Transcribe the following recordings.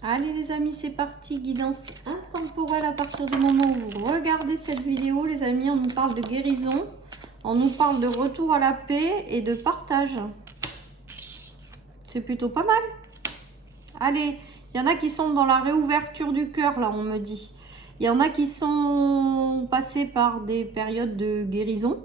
Allez les amis, c'est parti, guidance intemporelle à partir du moment où vous regardez cette vidéo. Les amis, on nous parle de guérison, on nous parle de retour à la paix et de partage. C'est plutôt pas mal. Allez, il y en a qui sont dans la réouverture du cœur, là on me dit. Il y en a qui sont passés par des périodes de guérison,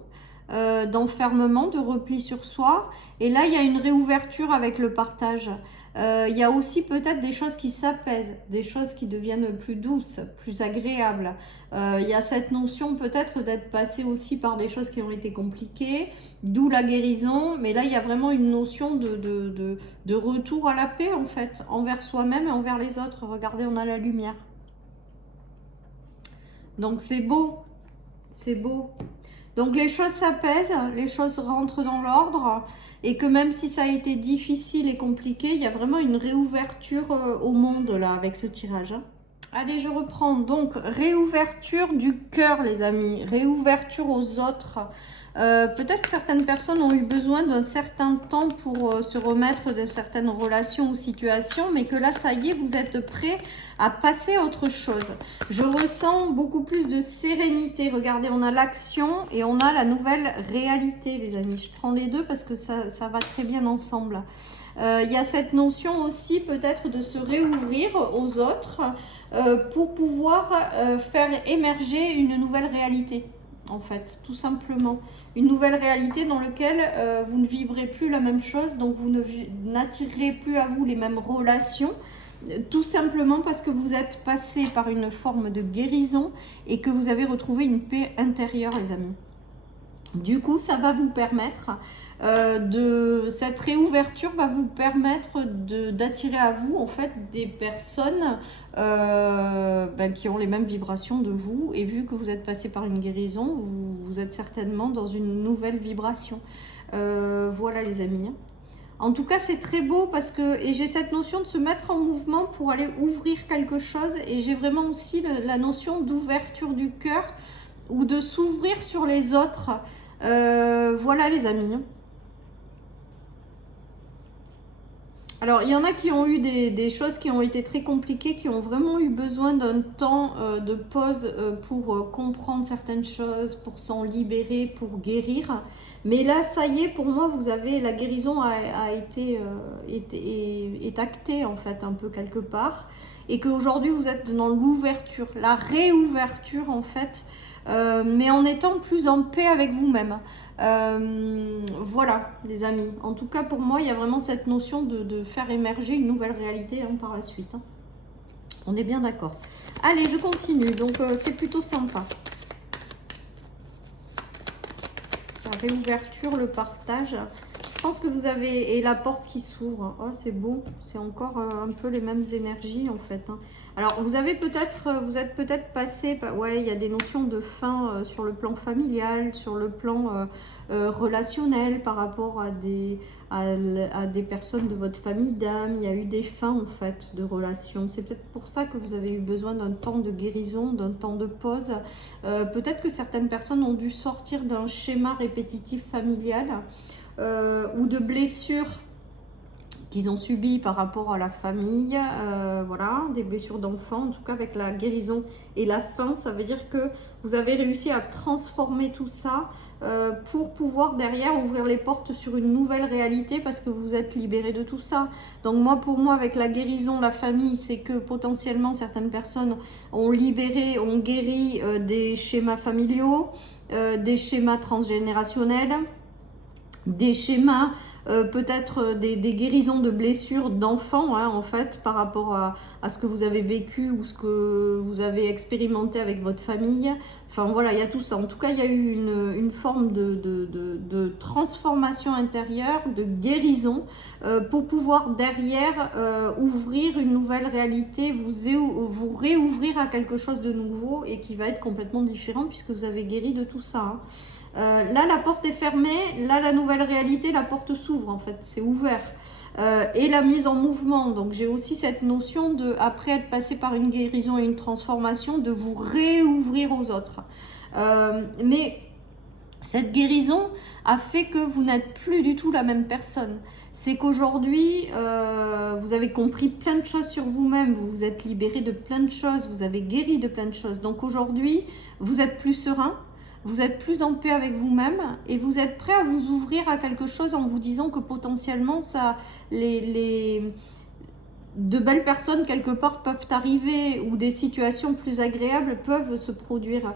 d'enfermement, de repli sur soi. Et là, il y a une réouverture avec le partage. Il y a aussi peut-être des choses qui s'apaisent, des choses qui deviennent plus douces, plus agréables. Il y a cette notion peut-être d'être passé aussi par des choses qui ont été compliquées, d'où la guérison. Mais là, il y a vraiment une notion de retour à la paix en fait, envers soi-même et envers les autres. Regardez, on a la lumière. Donc c'est beau, c'est beau. Donc les choses s'apaisent, les choses rentrent dans l'ordre et que même si ça a été difficile et compliqué, il y a vraiment une réouverture au monde là avec ce tirage. Allez, je reprends. Donc réouverture du cœur les amis, réouverture aux autres. Peut-être que certaines personnes ont eu besoin d'un certain temps pour se remettre de certaines relations ou situations, mais que là, ça y est, vous êtes prêts à passer à autre chose. Je ressens beaucoup plus de sérénité. Regardez, on a l'action et on a la nouvelle réalité, les amis. Je prends les deux parce que ça va très bien ensemble. Il y a cette notion aussi peut-être de se réouvrir aux autres pour pouvoir faire émerger une nouvelle réalité. En fait, tout simplement. Une nouvelle réalité dans laquelle vous ne vibrez plus la même chose, donc vous n'attirez plus à vous les mêmes relations, tout simplement parce que vous êtes passé par une forme de guérison et que vous avez retrouvé une paix intérieure, les amis. Du coup, ça va vous permettre cette réouverture va vous permettre d'attirer à vous en fait des personnes qui ont les mêmes vibrations de vous. Et vu que vous êtes passé par une guérison, vous êtes certainement dans une nouvelle vibration. Voilà les amis. En tout cas, c'est très beau parce que j'ai cette notion de se mettre en mouvement pour aller ouvrir quelque chose. Et j'ai vraiment aussi la notion d'ouverture du cœur ou de s'ouvrir sur les autres. Voilà les amis. Alors, il y en a qui ont eu des choses qui ont été très compliquées, qui ont vraiment eu besoin d'un temps de pause pour comprendre certaines choses, pour s'en libérer, pour guérir. Mais là, ça y est, pour moi, vous avez la guérison est actée en fait un peu quelque part, et qu'aujourd'hui vous êtes dans l'ouverture, la réouverture en fait, mais en étant plus en paix avec vous-même. Voilà les amis, en tout cas pour moi il y a vraiment cette notion de faire émerger une nouvelle réalité par la suite. On est bien d'accord. Allez, je continue, donc c'est plutôt sympa. La réouverture, le partage. Je pense que vous avez... Et la porte qui s'ouvre. Oh, c'est beau. C'est encore un peu les mêmes énergies, en fait. Alors, vous êtes peut-être passé... Ouais, il y a des notions de fin sur le plan familial, sur le plan relationnel, par rapport à des personnes de votre famille d'âme. Il y a eu des fins, en fait, de relations. C'est peut-être pour ça que vous avez eu besoin d'un temps de guérison, d'un temps de pause. Peut-être que certaines personnes ont dû sortir d'un schéma répétitif familial. Ou de blessures qu'ils ont subies par rapport à la famille, voilà, des blessures d'enfants, en tout cas avec la guérison et la fin, ça veut dire que vous avez réussi à transformer tout ça pour pouvoir derrière ouvrir les portes sur une nouvelle réalité parce que vous êtes libéré de tout ça. Donc pour moi avec la guérison, la famille, c'est que potentiellement certaines personnes ont libéré, ont guéri des schémas familiaux, des schémas transgénérationnels, des schémas, peut-être des guérisons de blessures d'enfants, en fait, par rapport à ce que vous avez vécu ou ce que vous avez expérimenté avec votre famille. Enfin voilà, il y a tout ça. En tout cas, il y a eu une forme de transformation intérieure, de guérison, pour pouvoir derrière ouvrir une nouvelle réalité, vous réouvrir à quelque chose de nouveau et qui va être complètement différent puisque vous avez guéri de tout ça. Là, la porte est fermée. Là, la nouvelle réalité, la porte s'ouvre en fait. C'est ouvert. Et la mise en mouvement. Donc, j'ai aussi cette notion de, après être passé par une guérison et une transformation, de vous réouvrir aux autres. Mais Cette guérison a fait que vous n'êtes plus du tout la même personne. C'est qu'aujourd'hui, vous avez compris plein de choses sur vous-même, vous vous êtes libéré de plein de choses, vous avez guéri de plein de choses. Donc aujourd'hui, vous êtes plus serein, vous êtes plus en paix avec vous-même et vous êtes prêt à vous ouvrir à quelque chose en vous disant que potentiellement, de belles personnes quelque part peuvent arriver ou des situations plus agréables peuvent se produire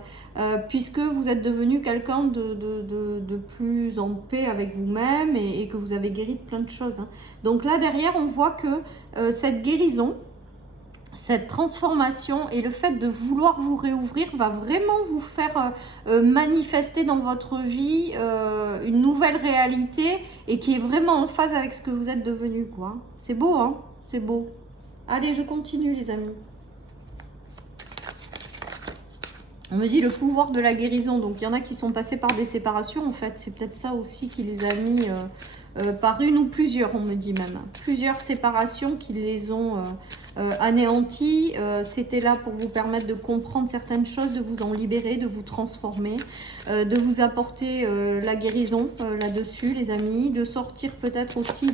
puisque vous êtes devenu quelqu'un de plus en paix avec vous-même et que vous avez guéri de plein de choses. Donc là derrière on voit que cette guérison, cette transformation et le fait de vouloir vous réouvrir va vraiment vous faire manifester dans votre vie une nouvelle réalité et qui est vraiment en phase avec ce que vous êtes devenu, quoi. C'est beau, hein? C'est beau. Allez, je continue, les amis. On me dit le pouvoir de la guérison. Donc, il y en a qui sont passés par des séparations, en fait. C'est peut-être ça aussi qui les a mis par une ou plusieurs, on me dit même. Plusieurs séparations qui les ont anéantis. C'était là pour vous permettre de comprendre certaines choses, de vous en libérer, de vous transformer, de vous apporter la guérison là-dessus, les amis. De sortir peut-être aussi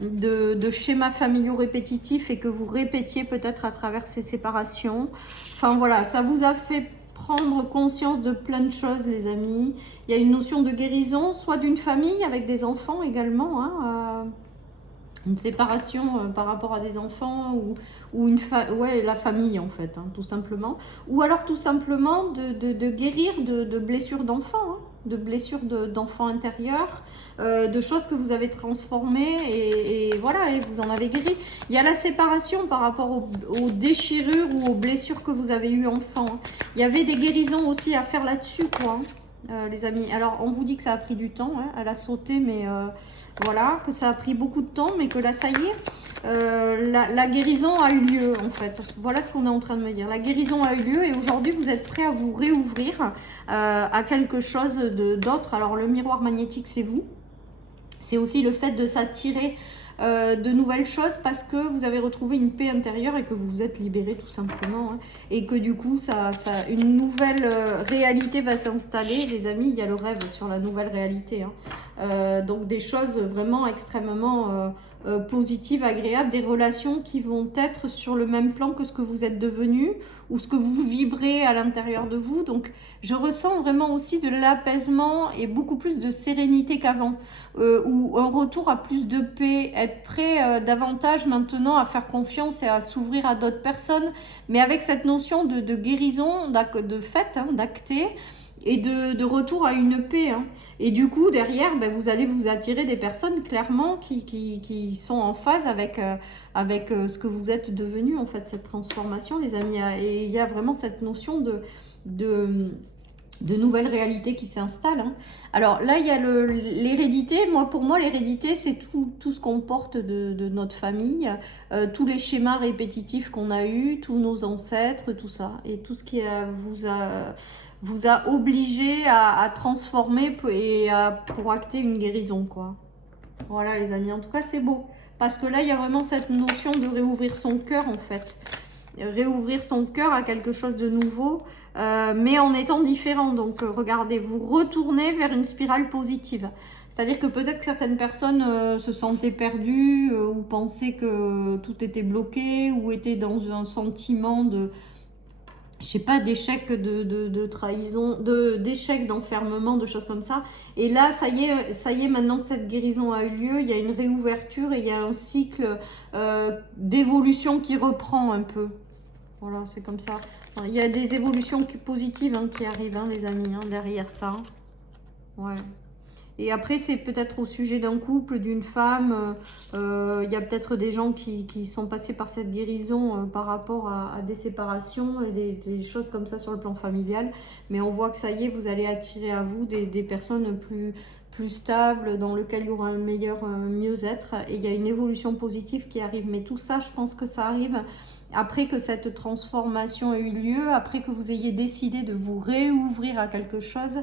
de schémas familiaux répétitifs et que vous répétiez peut-être à travers ces séparations. Enfin, voilà, ça vous a fait prendre conscience de plein de choses, les amis. Il y a une notion de guérison, soit d'une famille avec des enfants également, hein, une séparation par rapport à des enfants ou la famille en fait, hein, tout simplement. Ou alors tout simplement de guérir de blessures d'enfants, hein, de blessures d'enfants intérieurs, de choses que vous avez transformées et voilà, et vous en avez guéri. Il y a la séparation par rapport aux déchirures ou aux blessures que vous avez eues enfant. Hein. Il y avait des guérisons aussi à faire là-dessus, quoi, les amis. Alors, on vous dit que ça a pris du temps, hein, elle a sauté, mais voilà, que ça a pris beaucoup de temps, mais que là, ça y est, la guérison a eu lieu, en fait. Voilà ce qu'on est en train de me dire. La guérison a eu lieu et aujourd'hui, vous êtes prêt à vous réouvrir à quelque chose d'autre. Alors, le miroir magnétique, c'est vous. C'est aussi le fait de s'attirer de nouvelles choses parce que vous avez retrouvé une paix intérieure et que vous vous êtes libéré tout simplement. Hein, et que du coup, une nouvelle réalité va s'installer. Les amis, il y a le rêve sur la nouvelle réalité. Hein. Donc des choses vraiment extrêmement positives, agréables, des relations qui vont être sur le même plan que ce que vous êtes devenu ou ce que vous vibrez à l'intérieur de vous. Donc je ressens vraiment aussi de l'apaisement et beaucoup plus de sérénité qu'avant. Ou un retour à plus de paix, être prêt davantage maintenant à faire confiance et à s'ouvrir à d'autres personnes, mais avec cette notion de guérison, de fait, hein, d'acter, et de retour à une paix. Hein. Et du coup, derrière, ben, vous allez vous attirer des personnes clairement qui sont en phase avec ce que vous êtes devenu, en fait, cette transformation, les amis. Et il y a vraiment cette notion de nouvelles réalités qui s'installent. Hein. Alors là, il y a l'hérédité. Pour moi, l'hérédité, c'est tout ce qu'on porte de notre famille, tous les schémas répétitifs qu'on a eus, tous nos ancêtres, tout ça. Et tout ce qui vous a obligé à transformer pour acter une guérison, quoi. Voilà, les amis. En tout cas, c'est beau. Parce que là, il y a vraiment cette notion de réouvrir son cœur, en fait. Réouvrir son cœur à quelque chose de nouveau, mais en étant différent. Donc regardez, vous retournez vers une spirale positive. C'est-à-dire que peut-être que certaines personnes se sentaient perdues ou pensaient que tout était bloqué ou étaient dans un sentiment de, je sais pas, d'échec de trahison, d'échec, d'enfermement, de choses comme ça. Et là, ça y est, maintenant que cette guérison a eu lieu, il y a une réouverture et il y a un cycle d'évolution qui reprend un peu. Voilà, c'est comme ça. Il y a des évolutions positives hein, qui arrivent, hein, les amis, hein, derrière ça. Ouais. Et après, c'est peut-être au sujet d'un couple, d'une femme. Il y a peut-être des gens qui sont passés par cette guérison par rapport à des séparations et des choses comme ça sur le plan familial. Mais on voit que ça y est, vous allez attirer à vous des personnes plus stables, dans lesquelles il y aura un meilleur mieux-être. Et il y a une évolution positive qui arrive. Mais tout ça, je pense que ça arrive après que cette transformation ait eu lieu, après que vous ayez décidé de vous réouvrir à quelque chose.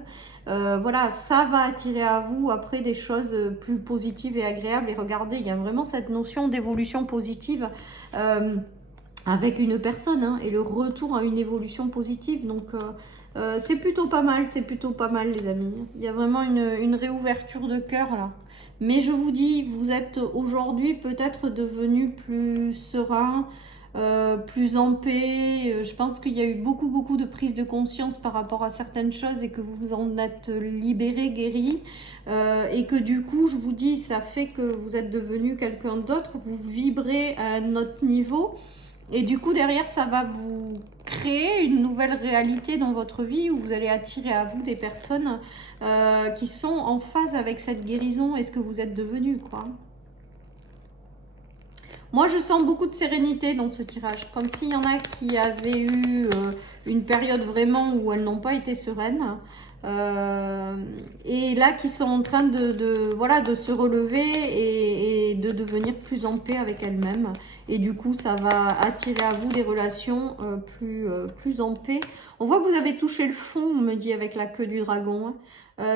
Voilà, ça va attirer à vous après des choses plus positives et agréables. Et regardez, il y a vraiment cette notion d'évolution positive avec une personne hein, et le retour à une évolution positive. Donc C'est plutôt pas mal, c'est plutôt pas mal les amis. Il y a vraiment une réouverture de cœur là. Mais je vous dis, vous êtes aujourd'hui peut-être devenu plus serein, plus en paix. Je pense qu'il y a eu beaucoup de prise de conscience par rapport à certaines choses et que vous vous en êtes libéré, guéri. Et que du coup, je vous dis, ça fait que vous êtes devenu quelqu'un d'autre, vous vibrez à un autre niveau. Et du coup, derrière, ça va vous créer une nouvelle réalité dans votre vie où vous allez attirer à vous des personnes qui sont en phase avec cette guérison et ce que vous êtes devenu, quoi. Moi, je sens beaucoup de sérénité dans ce tirage, comme s'il y en a qui avaient eu une période vraiment où elles n'ont pas été sereines. Et là, qui sont en train voilà, de se relever et de devenir plus en paix avec elles-mêmes. Et du coup, ça va attirer à vous des relations plus en paix. On voit que vous avez touché le fond, on me dit, avec la queue du dragon.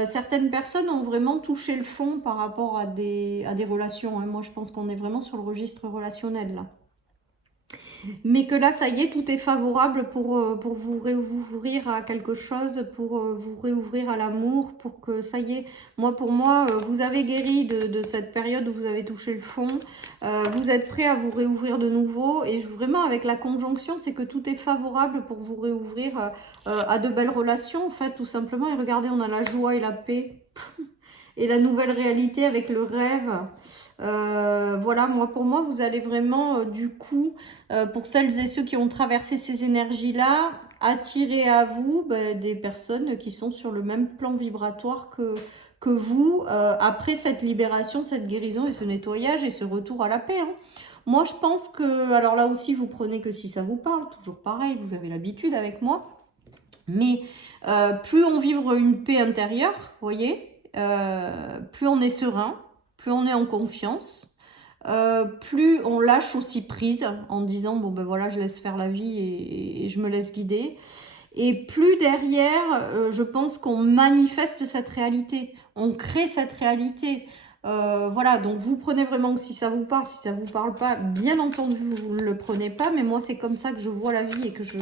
Certaines personnes ont vraiment touché le fond par rapport à des relations. Moi, je pense qu'on est vraiment sur le registre relationnel, là. Mais que là, ça y est, tout est favorable pour vous réouvrir à quelque chose, pour vous réouvrir à l'amour, pour que ça y est, pour moi, vous avez guéri de cette période où vous avez touché le fond. Vous êtes prêt à vous réouvrir de nouveau. Et vraiment, avec la conjonction, c'est que tout est favorable pour vous réouvrir à de belles relations, en fait, tout simplement. Et regardez, on a la joie et la paix. Et la nouvelle réalité avec le rêve. Voilà, pour moi, vous allez vraiment, du coup, pour celles et ceux qui ont traversé ces énergies-là, attirer à vous des personnes qui sont sur le même plan vibratoire que vous, après cette libération, cette guérison et ce nettoyage et ce retour à la paix. Hein. Moi, je pense que, alors là aussi, vous prenez que si ça vous parle, toujours pareil, vous avez l'habitude avec moi. Mais plus on vivre une paix intérieure, vous voyez, plus on est serein, plus on est en confiance, plus on lâche aussi prise en disant bon ben voilà, je laisse faire la vie et je me laisse guider. Et plus derrière, je pense qu'on manifeste cette réalité, on crée cette réalité. Voilà, donc vous prenez vraiment si ça vous parle pas, bien entendu vous ne le prenez pas, mais moi c'est comme ça que je vois la vie et que je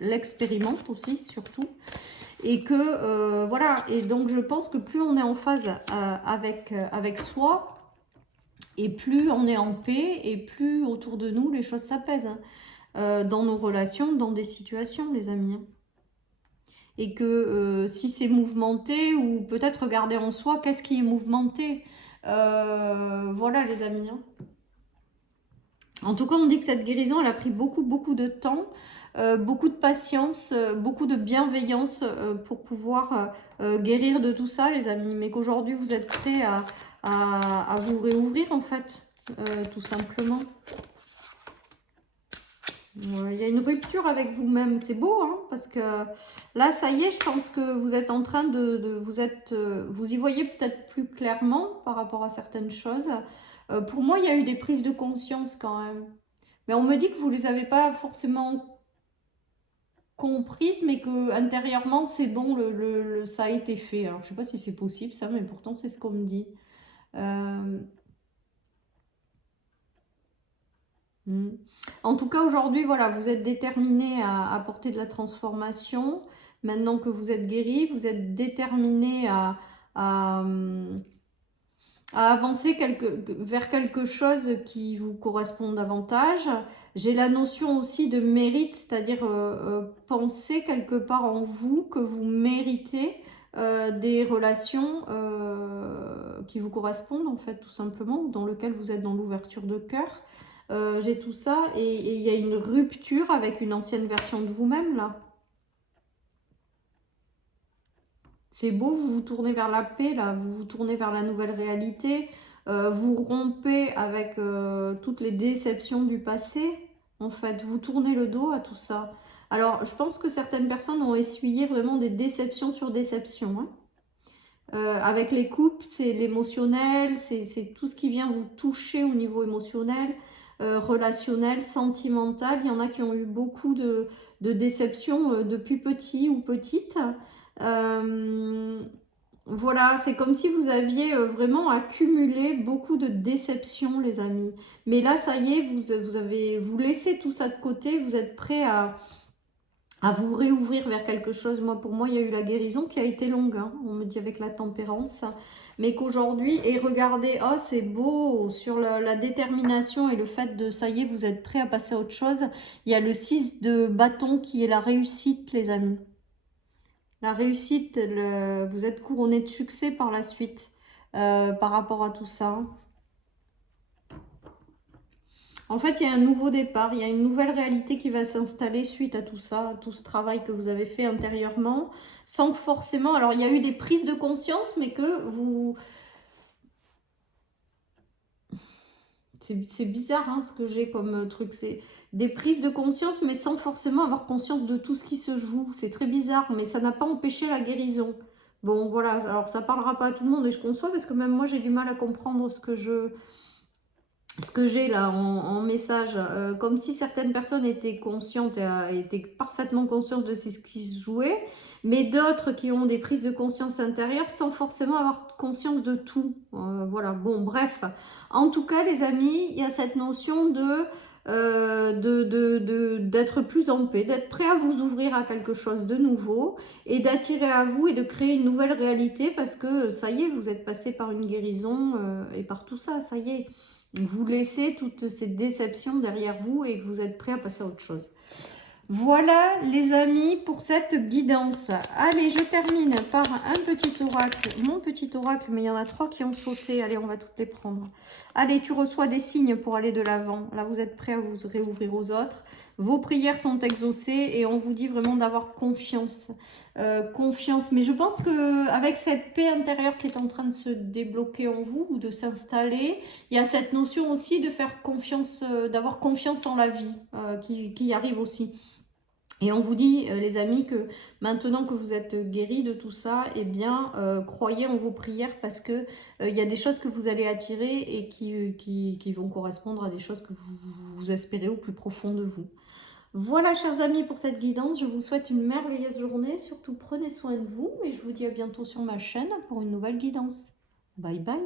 l'expérimente aussi surtout. Et que voilà, et donc je pense que plus on est en phase avec soi, et plus on est en paix, et plus autour de nous les choses s'apaisent. Hein. Dans nos relations, dans des situations, les amis. Hein. Et que si c'est mouvementé, ou peut-être regarder en soi, qu'est-ce qui est mouvementé. Voilà, les amis. Hein. En tout cas, on dit que cette guérison, elle a pris beaucoup de temps, beaucoup de patience, beaucoup de bienveillance pour pouvoir guérir de tout ça, les amis. Mais qu'aujourd'hui, vous êtes prêts à vous réouvrir, en fait, tout simplement. Il y a une rupture avec vous-même. C'est beau, hein, parce que là, ça y est, je pense que vous êtes en train vous y voyez peut-être plus clairement par rapport à certaines choses. Pour moi, il y a eu des prises de conscience quand même. Mais on me dit que vous ne les avez pas forcément comprises, mais que intérieurement, c'est bon, ça a été fait. Alors, je ne sais pas si c'est possible, ça, mais pourtant, c'est ce qu'on me dit. En tout cas, aujourd'hui, voilà, vous êtes déterminé à apporter de la transformation. Maintenant que vous êtes guéri, vous êtes déterminé à avancer vers quelque chose qui vous correspond davantage. J'ai la notion aussi de mérite, c'est-à-dire penser quelque part en vous que vous méritez des relations qui vous correspondent, en fait, tout simplement, dans lequel vous êtes dans l'ouverture de cœur. J'ai tout ça et il y a une rupture avec une ancienne version de vous-même, là. C'est beau, vous vous tournez vers la paix, là, vous vous tournez vers la nouvelle réalité, vous rompez avec toutes les déceptions du passé, en fait, vous tournez le dos à tout ça. Alors, je pense que certaines personnes ont essuyé vraiment des déceptions sur déceptions. Hein. Avec les couples, c'est l'émotionnel, c'est tout ce qui vient vous toucher au niveau émotionnel, relationnel, sentimental. Il y en a qui ont eu beaucoup de déceptions depuis petit ou petite. Voilà, c'est comme si vous aviez vraiment accumulé beaucoup de déceptions, les amis. Mais là, ça y est, vous laissez tout ça de côté, vous êtes prêts à à vous réouvrir vers quelque chose. Moi, pour moi, il y a eu la guérison qui a été longue, hein, on me dit avec la tempérance, mais qu'aujourd'hui, et regardez, oh c'est beau, sur la détermination et le fait de, ça y est, vous êtes prêt à passer à autre chose, il y a le 6 de bâton qui est la réussite, les amis. La réussite, vous êtes couronné de succès par la suite, par rapport à tout ça. En fait, il y a un nouveau départ, il y a une nouvelle réalité qui va s'installer suite à tout ça, tout ce travail que vous avez fait intérieurement, sans que forcément... Alors, il y a eu des prises de conscience, mais que vous... C'est bizarre hein, ce que j'ai comme truc, c'est des prises de conscience, mais sans forcément avoir conscience de tout ce qui se joue. C'est très bizarre, mais ça n'a pas empêché la guérison. Bon, voilà, alors ça parlera pas à tout le monde, et je conçois, parce que même moi, j'ai du mal à comprendre ce que j'ai là en message, comme si certaines personnes étaient conscientes et étaient parfaitement conscientes de ce qui se jouait, mais d'autres qui ont des prises de conscience intérieures sans forcément avoir conscience de tout. Voilà, bon, bref. En tout cas, les amis, il y a cette notion d'être plus en paix, d'être prêt à vous ouvrir à quelque chose de nouveau et d'attirer à vous et de créer une nouvelle réalité parce que ça y est, vous êtes passé par une guérison et par tout ça, ça y est. Vous laissez toutes ces déceptions derrière vous et que vous êtes prêts à passer à autre chose. Voilà les amis pour cette guidance. Allez, je termine par un petit oracle. Mon petit oracle, mais il y en a 3 qui ont sauté. Allez, on va toutes les prendre. Allez, tu reçois des signes pour aller de l'avant. Là, vous êtes prêts à vous réouvrir aux autres. Vos prières sont exaucées et on vous dit vraiment d'avoir confiance. Confiance. Mais je pense qu'avec cette paix intérieure qui est en train de se débloquer en vous ou de s'installer, il y a cette notion aussi de faire confiance, d'avoir confiance en la vie qui arrive aussi. Et on vous dit, les amis, que maintenant que vous êtes guéris de tout ça, eh bien, croyez en vos prières parce que il y a des choses que vous allez attirer et qui vont correspondre à des choses que vous espérez au plus profond de vous. Voilà, chers amis, pour cette guidance. Je vous souhaite une merveilleuse journée. Surtout, prenez soin de vous et je vous dis à bientôt sur ma chaîne pour une nouvelle guidance. Bye bye.